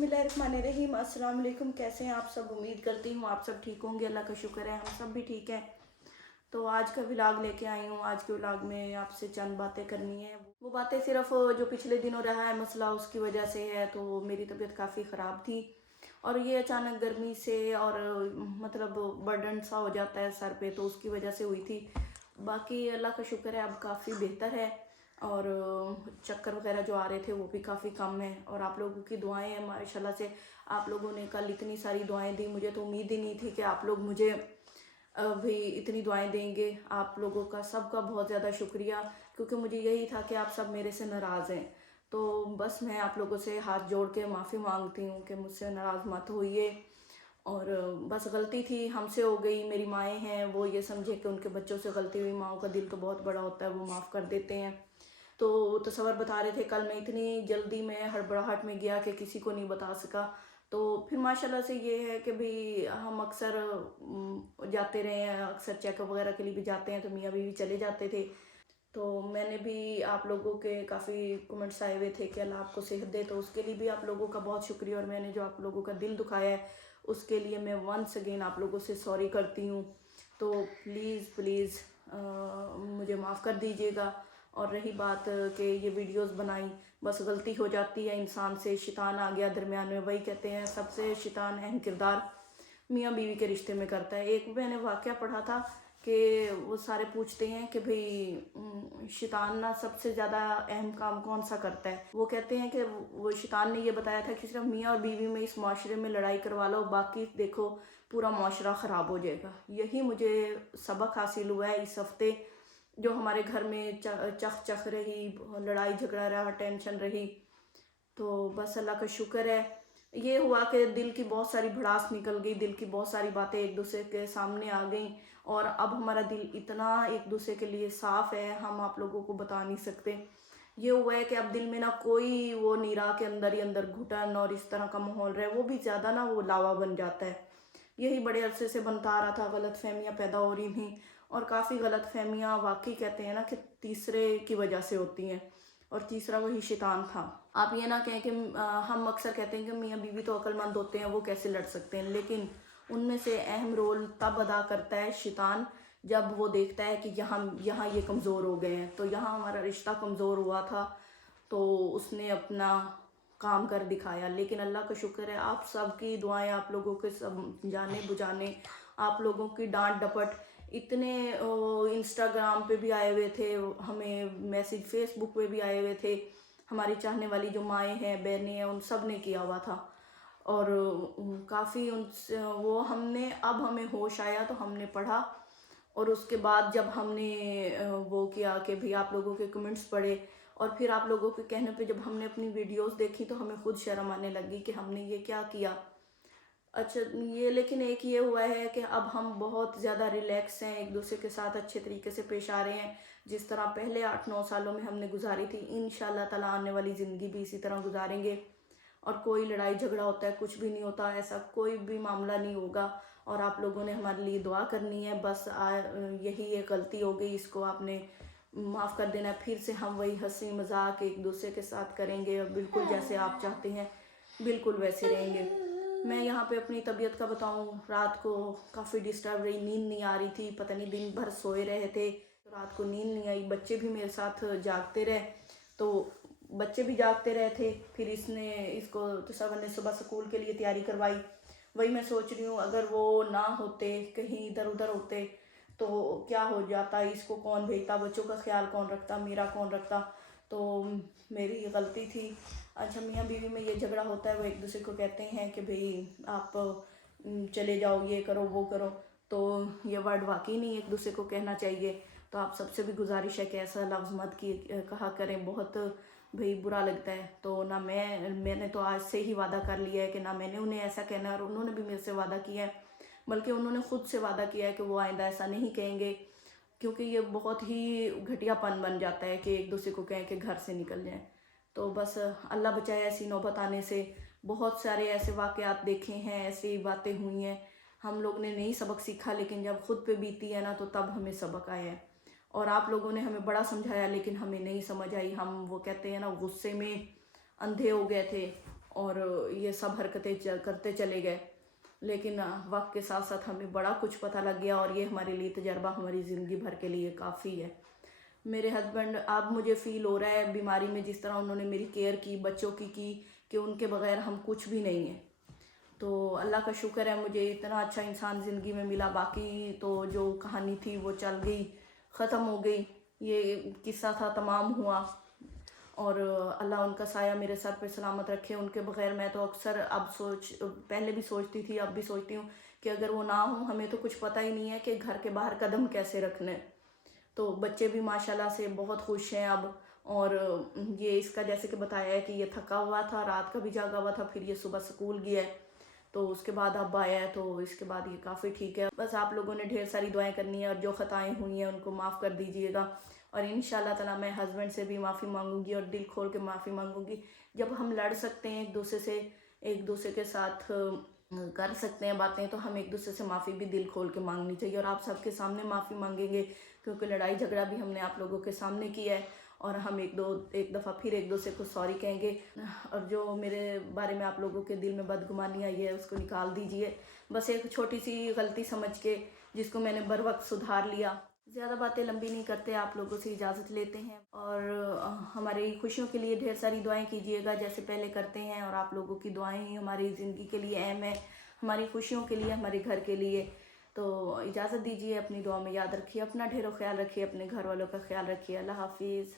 बिस्मिल्लाहिर्रहमानिर्रहीम। अस्सलाम वालेकुम। कैसे हैं आप सब? उम्मीद करती हूँ आप सब ठीक होंगे। अल्लाह का शुक्र है हम सब भी ठीक हैं। तो आज का व्लॉग लेके आई हूँ। आज के व्लॉग में आपसे चंद बातें करनी है। वो बातें सिर्फ जो पिछले दिनों रहा है मसला उसकी वजह से है। तो मेरी तबीयत काफ़ी ख़राब थी और ये अचानक गर्मी से और मतलब बर्डन सा हो जाता है सर पे, तो उसकी वजह से हुई थी। बाकी अल्लाह का शुक्र है अब काफ़ी बेहतर है और चक्कर वगैरह जो आ रहे थे वो भी काफ़ी कम है। और आप लोगों की दुआएं हैं माशाल्लाह से। आप लोगों ने कल इतनी सारी दुआएं दी, मुझे तो उम्मीद ही नहीं थी कि आप लोग मुझे भी इतनी दुआएं देंगे। आप लोगों का सबका बहुत ज़्यादा शुक्रिया, क्योंकि मुझे यही था कि आप सब मेरे से नाराज़ हैं। तो बस मैं आप लोगों से हाथ जोड़ के माफ़ी मांगती हूँ कि मुझसे नाराज़ मत होइए। और बस गलती थी हमसे हो गई। मेरी माएँ हैं वो ये समझे कि उनके बच्चों से गलती हुई। माँओं का दिल तो बहुत बड़ा होता है, वो माफ़ कर देते हैं। तो तसव्वुर बता रहे थे कल मैं इतनी जल्दी में हड़बड़ाहट में गया कि किसी को नहीं बता सका। तो फिर माशाल्लाह से ये है कि भाई हम अक्सर जाते रहे हैं, अक्सर चेकअप वगैरह के लिए भी जाते हैं, तो मियाँ बीवी चले जाते थे। तो मैंने भी आप लोगों के काफ़ी कमेंट्स आए हुए थे कि अल्लाह आपको सेहत दे, तो उसके लिए भी आप लोगों का बहुत शुक्रिया। और मैंने जो आप लोगों का दिल दुखाया है उसके लिए मैं वंस अगेन आप लोगों से सॉरी करती हूँ। तो प्लीज़ प्लीज़ मुझे माफ़ कर दीजिएगा। और रही बात कि ये वीडियोस बनाई, बस गलती हो जाती है इंसान से, शैतान आ गया दरमियान में। वही कहते हैं सबसे शैतान अहम किरदार मियाँ बीवी के रिश्ते में करता है। एक मैंने वाक़या पढ़ा था कि वो सारे पूछते हैं कि भाई शैतान ना सबसे ज़्यादा अहम काम कौन सा करता है। वो कहते हैं कि वो शैतान ने ये बताया था कि सिर्फ मियाँ और बीवी में इस माशरे में लड़ाई करवा लो, बाकी देखो पूरा माशरा ख़राब हो जाएगा। यही मुझे सबक हासिल हुआ है इस हफ्ते। जो हमारे घर में चख चख रही, लड़ाई झगड़ा रहा, टेंशन रही, तो बस अल्लाह का शुक्र है ये हुआ कि दिल की बहुत सारी भड़ास निकल गई, दिल की बहुत सारी बातें एक दूसरे के सामने आ गई। और अब हमारा दिल इतना एक दूसरे के लिए साफ़ है, हम आप लोगों को बता नहीं सकते। ये हुआ है कि अब दिल में ना कोई वो नहीं रहा कि अंदर ही अंदर घुटन और इस तरह का माहौल रहे, वो भी ज़्यादा ना वो लावा बन जाता है। यही बड़े अरसे से बनता आ रहा था, गलत फहमियाँ पैदा हो रही थी। और काफ़ी गलत फहमियाँ वाकई कहते हैं ना कि तीसरे की वजह से होती हैं, और तीसरा वही शैतान था। आप ये ना कहें कि हम अक्सर कहते हैं कि मियाँ बीवी तो अक्लमंद होते हैं, वो कैसे लड़ सकते हैं, लेकिन उनमें से अहम रोल तब अदा करता है शैतान जब वो देखता है कि यहाँ यहाँ ये कमज़ोर हो गए हैं। तो यहाँ हमारा रिश्ता कमज़ोर हुआ था तो उसने अपना काम कर दिखाया। लेकिन अल्लाह का शुक्र है आप सबकी दुआएं, आप लोगों के सब जाने बुझाने, आप लोगों की डांट डपट, इतने इंस्टाग्राम पे भी आए हुए थे हमें मैसेज, फेसबुक पे भी आए हुए थे। हमारी चाहने वाली जो माएँ हैं, बहनें हैं, उन सब ने किया हुआ था। और काफ़ी उनसे वो हमने, अब हमें होश आया तो हमने पढ़ा। और उसके बाद जब हमने वो किया कि भाई आप लोगों के कमेंट्स पढ़े, और फिर आप लोगों के कहने पे जब हमने अपनी वीडियोस देखी तो हमें खुद शर्म आने लगी कि हमने ये क्या किया। अच्छा ये, लेकिन एक ये हुआ है कि अब हम बहुत ज़्यादा रिलैक्स हैं, एक दूसरे के साथ अच्छे तरीके से पेश आ रहे हैं। जिस तरह पहले 8-9 सालों में हमने गुजारी थी, इंशाल्लाह ताला आने वाली ज़िंदगी भी इसी तरह गुजारेंगे। और कोई लड़ाई झगड़ा होता है, कुछ भी नहीं होता, ऐसा कोई भी मामला नहीं होगा। और आप लोगों ने हमारे लिए दुआ करनी है। बस यही एक गलती हो गई, इसको आपने माफ़ कर देना है। फिर से हम वही हंसी मजाक एक दूसरे के साथ करेंगे और बिल्कुल जैसे आप चाहते हैं बिल्कुल वैसे रहेंगे। मैं यहाँ पे अपनी तबीयत का बताऊँ, रात को काफ़ी डिस्टर्ब रही, नींद नहीं आ रही थी, पता नहीं दिन भर सोए रहे थे तो रात को नींद नहीं आई। बच्चे भी मेरे साथ जागते रहे, तो बच्चे भी जागते रहे थे। फिर इसको तो सब ने सुबह स्कूल के लिए तैयारी करवाई। वही मैं सोच रही हूँ अगर वो ना होते, कहीं इधर उधर होते तो क्या हो जाता, इसको कौन भेजता, बच्चों का ख्याल कौन रखता, मेरा कौन रखता। तो मेरी गलती थी। अच्छा मियाँ बीवी में ये झगड़ा होता है, वो एक दूसरे को कहते हैं कि भाई आप चले जाओ, ये करो वो करो, तो ये वर्ड वाकई नहीं एक दूसरे को कहना चाहिए। तो आप सबसे भी गुजारिश है कि ऐसा लफ्ज़ मत की कहा करें, बहुत भाई बुरा लगता है। तो ना मैंने तो आज से ही वादा कर लिया है कि ना मैंने उन्हें ऐसा कहना है, और उन्होंने भी मेरे से वादा किया है, बल्कि उन्होंने ख़ुद से वादा किया है कि वो आइंदा ऐसा नहीं कहेंगे। क्योंकि ये बहुत ही घटियापन बन जाता है कि एक दूसरे को कहें कि घर से निकल जाएं। तो बस अल्लाह बचाए ऐसी नौबत आने से। बहुत सारे ऐसे वाक़यात देखे हैं, ऐसी बातें हुई हैं, हम लोग ने नहीं सबक सीखा, लेकिन जब खुद पे बीती है ना तो तब हमें सबक आया है। और आप लोगों ने हमें बड़ा समझाया लेकिन हमें नहीं समझ आई। हम वो कहते हैं ना गुस्से में अंधे हो गए थे। اور یہ سب حرکتیں کرتے چلے گئے، لیکن وقت کے ساتھ ساتھ ہمیں بڑا کچھ پتہ لگ گیا، اور یہ ہمارے لیے تجربہ ہماری زندگی بھر کے لیے کافی ہے۔ میرے ہسبینڈ اب مجھے فیل ہو رہا ہے بیماری میں جس طرح انہوں نے میری کیئر کی، بچوں کی کہ ان کے بغیر ہم کچھ بھی نہیں ہیں۔ تو اللہ کا شکر ہے مجھے اتنا اچھا انسان زندگی میں ملا، باقی تو جو کہانی تھی وہ چل گئی، ختم ہو گئی، یہ قصہ تھا، تمام ہوا، اور اللہ ان کا سایہ میرے سر پہ سلامت رکھے۔ ان کے بغیر میں تو اکثر پہلے بھی سوچتی تھی، اب بھی سوچتی ہوں کہ اگر وہ نہ ہوں ہمیں تو کچھ پتہ ہی نہیں ہے کہ گھر کے باہر قدم کیسے رکھنے۔ تو بچے بھی ماشاءاللہ سے بہت خوش ہیں اب، اور یہ اس کا جیسے کہ بتایا ہے کہ یہ تھکا ہوا تھا، رات کا بھی جاگا ہوا تھا، پھر یہ صبح سکول گیا ہے، تو اس کے بعد اب آیا ہے، تو اس کے بعد یہ کافی ٹھیک ہے۔ بس آپ لوگوں نے ڈھیر ساری دعائیں کرنی ہیں، اور جو خطائیں ہوئی ہیں ان کو معاف کر دیجئے گا، اور انشاءاللہ تعالی میں ہسبینڈ سے بھی معافی مانگوں گی، اور دل کھول کے معافی مانگوں گی۔ جب ہم لڑ سکتے ہیں ایک دوسرے کے ساتھ کر سکتے ہیں باتیں، تو ہم ایک دوسرے سے معافی بھی دل کھول کے مانگنی چاہیے، اور آپ سب کے سامنے معافی مانگیں گے، کیونکہ لڑائی جھگڑا بھی ہم نے آپ لوگوں کے سامنے کیا ہے، اور ہم ایک دفعہ پھر ایک دوسرے کو سوری کہیں گے، اور جو میرے بارے میں آپ لوگوں کے دل میں بدگمانی آئی ہے اس کو نکال دیجئے، بس ایک چھوٹی سی غلطی سمجھ کے جس کو میں نے بر وقت سدھار لیا۔ زیادہ باتیں لمبی نہیں کرتے، آپ لوگوں سے اجازت لیتے ہیں، اور ہماری خوشیوں کے لیے ڈھیر ساری دعائیں کیجئے گا جیسے پہلے کرتے ہیں، اور آپ لوگوں کی دعائیں ہی ہماری زندگی کے لیے اہم ہے، ہماری خوشیوں کے لیے، ہمارے گھر کے لیے۔ تو اجازت دیجئے، اپنی دعا میں یاد رکھیے، اپنا ڈھیروں خیال رکھیے، اپنے گھر والوں کا خیال رکھیے۔ اللہ حافظ۔